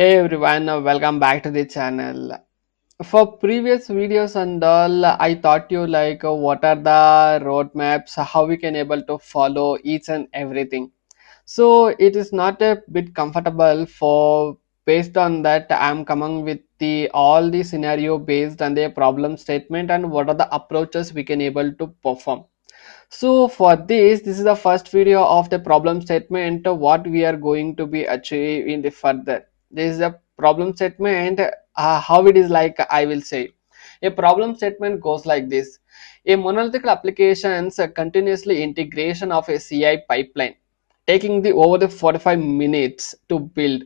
Hey everyone, welcome back to the channel. For previous videos and all, I thought you what are the roadmaps, how we can able to follow each and everything. So it is not a bit comfortable for based on that I'm coming with the all the scenario based on the problem statement and what are the approaches we can able to perform. So for this is the first video of the problem statement. What we are going to be achieve in the further. This is a problem statement. How it is like I will say. A problem statement goes like this. A monolithic applications continuously integration of a CI pipeline, taking the over the 45 minutes to build.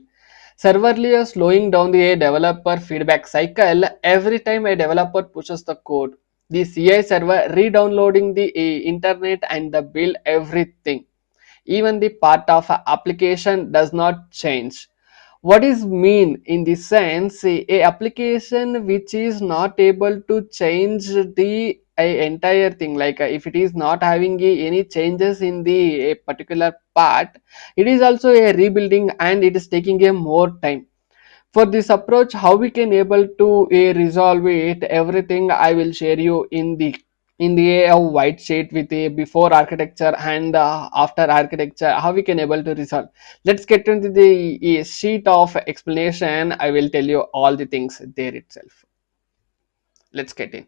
Serverly slowing down the developer feedback cycle every time a developer pushes the code. The CI server re-downloading the internet and the build everything. Even the part of a application does not change. What is mean in the sense a application which is not able to change the entire thing, if it is not having any changes in the a particular part, it is also a rebuilding and it is taking a more time. For this approach, how we can able to resolve it, everything I will share you in the white sheet with a before architecture and after architecture, how we can able to resolve. Let's get into the sheet of explanation. I will tell you all the things there itself. Let's get in.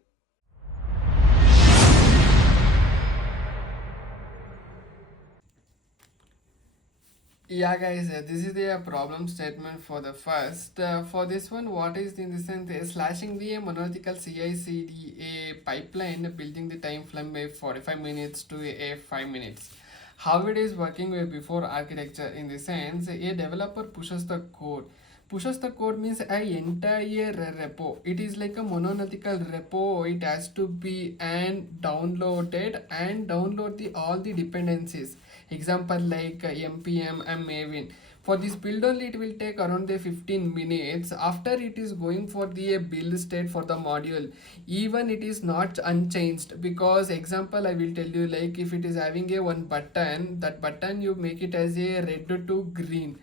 Yeah, guys, this is the problem statement for the first. For this one, what is in the sense slashing the monolithical CI/CD pipeline, building the time from a 45 minutes to a 5 minutes. How it is working with before architecture in the sense a developer pushes the code. Pushes the code means a entire repo. It is like a monolithical repo. It has to be and downloaded and download the all the dependencies. Example like npm and maven. For this build only it will take around the 15 minutes. After it is going for the build state for the module, even it is not unchanged, because example I will tell you, like if it is having a one button, that button you make it as a red to green.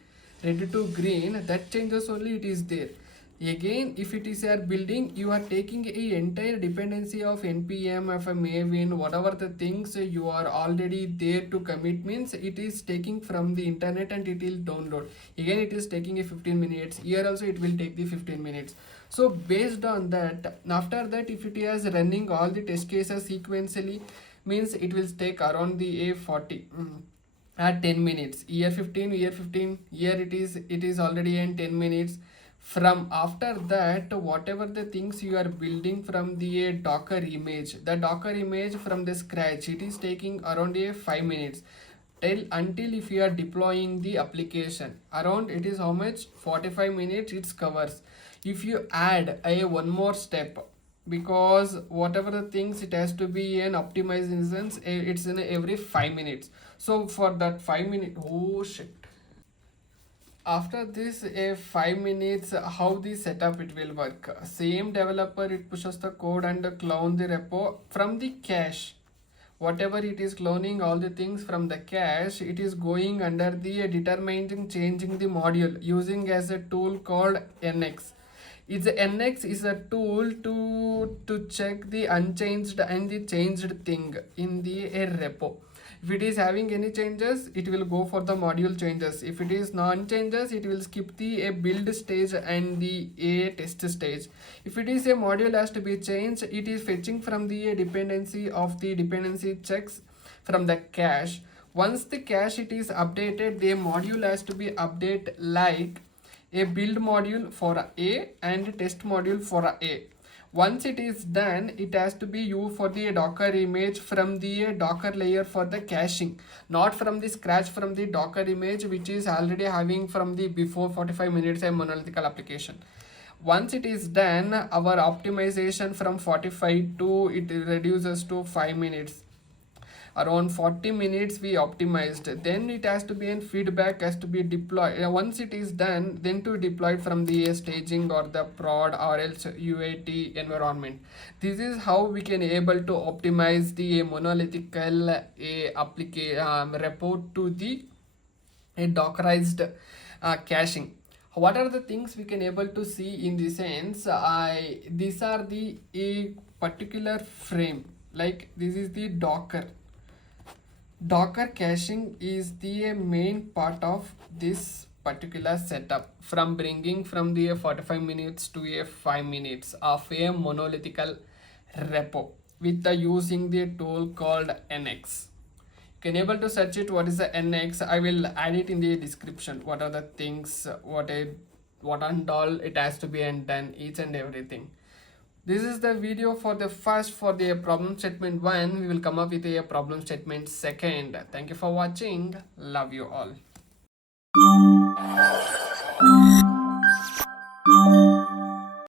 Red to green, that changes only it is there. Again, if it is a building, you are taking a entire dependency of npm of a maven, whatever the things you are already there to commit, means it is taking from the internet and it will download. Again, it is taking a 15 minutes. Here also it will take the 15 minutes. So based on that, after that, if it is running all the test cases sequentially, means it will take around the a 40 at 10 minutes. Year 15, year 15, here it is already in 10 minutes. From after that, whatever the things you are building from the docker image, the docker image from the scratch, it is taking around a 5 minutes till until if you are deploying the application, around it is how much 45 minutes it covers. If you add a one more step, because whatever the things it has to be an optimized instance, it's in every 5 minutes. So for that 5 minute, oh shit, after this a 5 minutes, how the setup it will work. Same developer, it pushes the code and clone the repo from the cache. Whatever it is cloning all the things from the cache, it is going under the determining changing the module using as a tool called nx. Is nx is a tool to check the unchanged and the changed thing in the a repo. If it is having any changes, it will go for the module changes. If it is non changes, it will skip the a build stage and the a test stage. If it is a module has to be changed, it is fetching from the dependency of the dependency checks from the cache. Once the cache it is updated, the module has to be updated like a build module for a and test module for a. Once it is done, it has to be used for the docker image from the docker layer for the caching, not from the scratch from the docker image which is already having from the before 45 minutes a monolithical application. Once it is done, our optimization from 45 to it reduces to 5 minutes. Around 40 minutes we optimized, then it has to be in feedback, has to be deployed. Once it is done, then to deploy from the staging or the prod or else UAT environment. This is how we can able to optimize the monolithical repo to the a dockerized caching. What are the things we can able to see in the sense? These are the a particular frame, like this is the Docker caching is the main part of this particular setup, from bringing from the 45 minutes to a 5 minutes of a monolithical repo with the using the tool called NX. You can able to search it. What is the NX? I will add it in the description. What are the things, what and all it has to be and done, each and everything. This is the video for the first, for the problem statement 1. We will come up with a problem statement 2nd. Thank you for watching. Love you all.